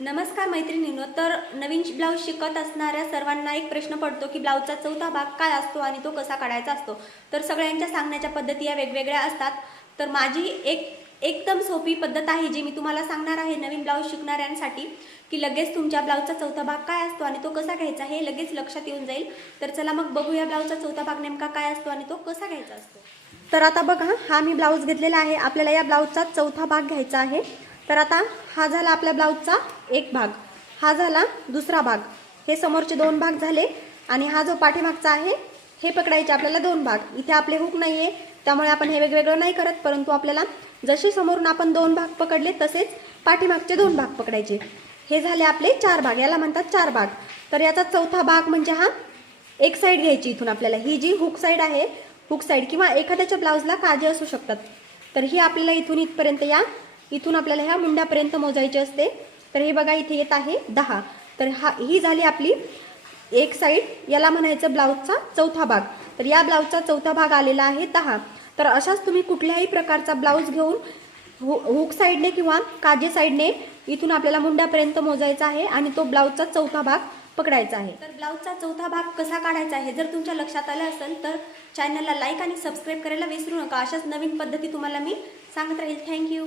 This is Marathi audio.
नमस्कार मैत्रिणींनो, तर नवीन ब्लाऊज शिकत असणाऱ्या सर्वांना एक प्रश्न पडतो की ब्लाऊजचा चौथा भाग काय असतो आणि तो कसा काढायचा असतो। तर सगळ्यांच्या सांगण्याच्या पद्धती या वेगवेगळ्या असतात। तर माझी एकदम सोपी पद्धत आहे जी मी तुम्हाला सांगणार आहे नवीन ब्लाऊज शिकणाऱ्यांसाठी, की लगेच तुमच्या ब्लाऊजचा चौथा भाग काय असतो आणि तो कसा घ्यायचा हे लगेच लक्षात येऊन जाईल। तर चला मग बघूया ब्लाऊजचा चौथा भाग नेमका काय असतो आणि तो कसा घ्यायचा असतो। तर आता बघा, हा मी ब्लाऊज घेतलेला आहे। आपल्याला या ब्लाऊजचा चौथा भाग घ्यायचा आहे। तर आता हा झाला आपल्या ब्लाऊजचा एक भाग, हा झाला दुसरा भाग, हे समोरचे दोन भाग झाले आणि हा जो पाठीमागचा आहे हे पकडायचे आपल्याला दोन भाग। इथे आपले हुक नाहीये त्यामुळे आपण हे वेगवेगळं नाही करत, परंतु आपल्याला जसे समोरून आपण दोन भाग पकडले तसेच पाठीमागचे दोन भाग पकडायचे। हे झाले आपले चार भाग, याला म्हणतात चार भाग। तर याचा चौथा भाग म्हणजे हा एक साइड घ्यायची इथून आपल्याला, ही जी हुक साइड आहे, हुक साइड किंवा एखाद्याच्या ब्लाऊजला काजे असू शकतात, तर ही आपल्याला इथून इथपर्यंत इथून आपल्याला ह्या मुंड्यापर्यंत मोजायची असते। तर हे बघा इथे येत आहे 10। तर ही झाली आपली एक साइड, याला म्हणायचं ब्लाऊजचा चौथा भाग। तर या ब्लाऊजचा चौथा भाग आलेला आहे 10। तर अशाच तुम्ही कुठल्याही प्रकारचा ब्लाऊज घेऊन हुक साइडने किंवा काजे साइडने इथून आपल्याला मुंड्यापर्यंत मोजायचा आहे आणि तो ब्लाऊजचा चौथा भाग पकडायचा आहे। तर ब्लाऊजचा चौथा भाग कसा काढायचा आहे जर तुमच्या लक्षात आलं असेल तर चॅनलला लाईक आणि सबस्क्राईब करायला विसरू नका। अशाच नवीन पद्धती तुम्हाला मी सांगत राहील। थँक्यू।